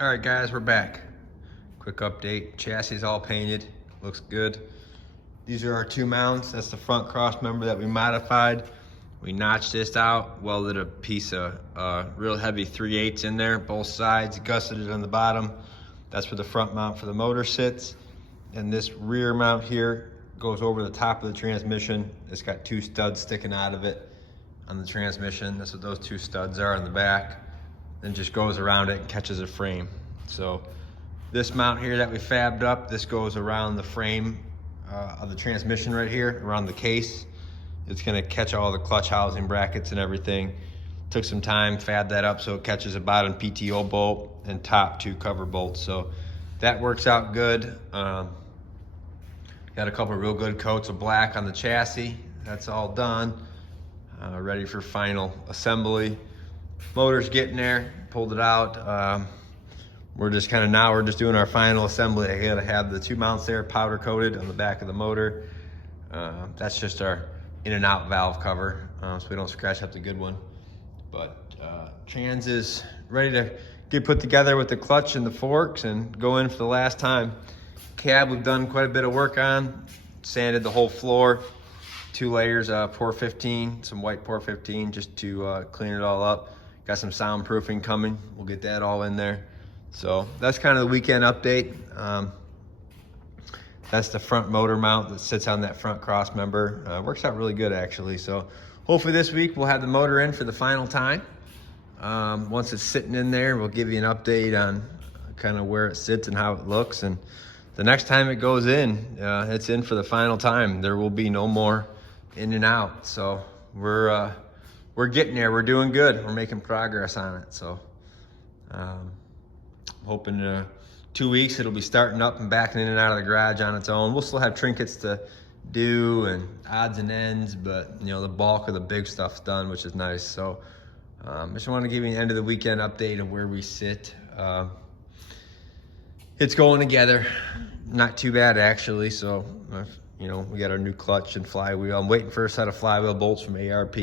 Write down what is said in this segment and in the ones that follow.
All right, guys, we're back. Quick update. Chassis is all painted. Looks good. These are our two mounts. That's the front cross member that we modified. We notched this out, welded a piece of real heavy 3/8 in there, both sides, gusseted it on the bottom. That's where the front mount for the motor sits. And this rear mount here goes over the top of the transmission. It's got two studs sticking out of it on the transmission. That's what those two studs are in the back. Then just goes around it and catches a frame. So this mount here that we fabbed up, this goes around the frame of the transmission right here, around the case. It's gonna catch all the clutch housing brackets and everything. Took some time, fabbed that up so it catches a bottom PTO bolt and top two cover bolts. So that works out good. Got a couple of real good coats of black on the chassis. That's all done. Ready for final assembly. Motor's getting there, pulled it out. We're just doing our final assembly. I gotta have the two mounts there powder coated on the back of the motor. That's just our in and out valve cover, so we don't scratch up the good one. But trans is ready to get put together with the clutch and the forks and go in for the last time. Cab we've done quite a bit of work on, sanded the whole floor, 2 layers of Por 15, some white Por 15 just to clean it all up. Got some soundproofing coming. We'll get that all in there. So that's kind of the weekend update. That's the front motor mount that sits on that front cross member. Works out really good actually. So hopefully this week we'll have the motor in for the final time. Once it's sitting in there, we'll give you an update on kind of where it sits and how it looks. And the next time it goes in, it's in for the final time. There will be no more in and out. So we're getting there. We're doing good. We're making progress on it. So hoping 2 weeks it'll be starting up and backing in and out of the garage on its own. We'll still have trinkets to do and odds and ends, but you know, the bulk of the big stuff's done, which is nice. So I just want to give you an end of the weekend update of where we sit. It's going together. Not too bad actually. So you know, we got our new clutch and flywheel. I'm waiting for a set of flywheel bolts from ARP.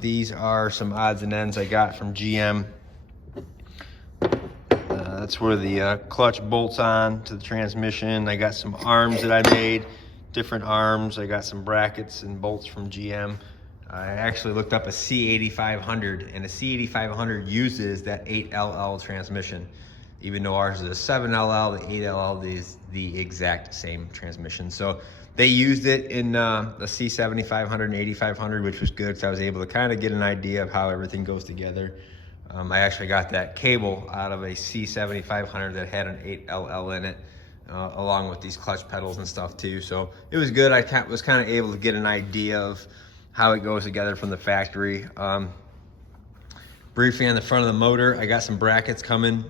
These are some odds and ends I got from GM. That's where the clutch bolts on to the transmission. I got some arms that I made, different arms. I got some brackets and bolts from GM. I actually looked up a C8500, and a C8500 uses that 8LL transmission. Even though ours is a 7LL, the 8LL is the exact same transmission. So they used it in the C7500 and 8500, which was good, so I was able to kind of get an idea of how everything goes together. I actually got that cable out of a C7500 that had an 8LL in it, along with these clutch pedals and stuff too. So it was good. I was kind of able to get an idea of how it goes together from the factory. Briefly on the front of the motor, I got some brackets coming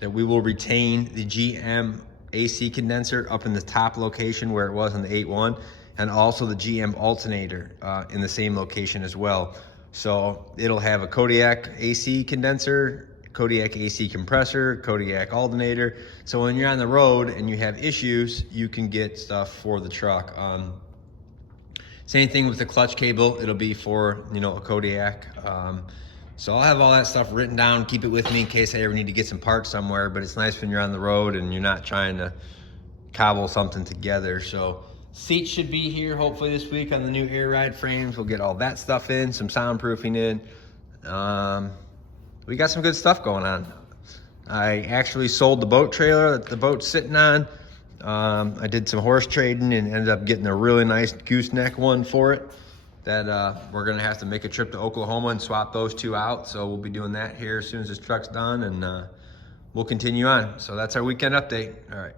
that we will retain the GM AC condenser up in the top location where it was in the 8.1, and also the GM alternator in the same location as well. So it'll have a Kodiak AC condenser, Kodiak AC compressor, Kodiak alternator. So when you're on the road and you have issues, you can get stuff for the truck. Same thing with the clutch cable. It'll be for, you know, a Kodiak. So I'll have all that stuff written down, keep it with me in case I ever need to get some parts somewhere, but it's nice when you're on the road and you're not trying to cobble something together. So seats should be here hopefully this week on the new air ride frames. We'll get all that stuff in, some soundproofing in. We got some good stuff going on. I actually sold the boat trailer that the boat's sitting on. I did some horse trading and ended up getting a really nice gooseneck one for it that we're gonna have to make a trip to Oklahoma and swap those two out. So we'll be doing that here as soon as this truck's done, and we'll continue on. So that's our weekend update. All right.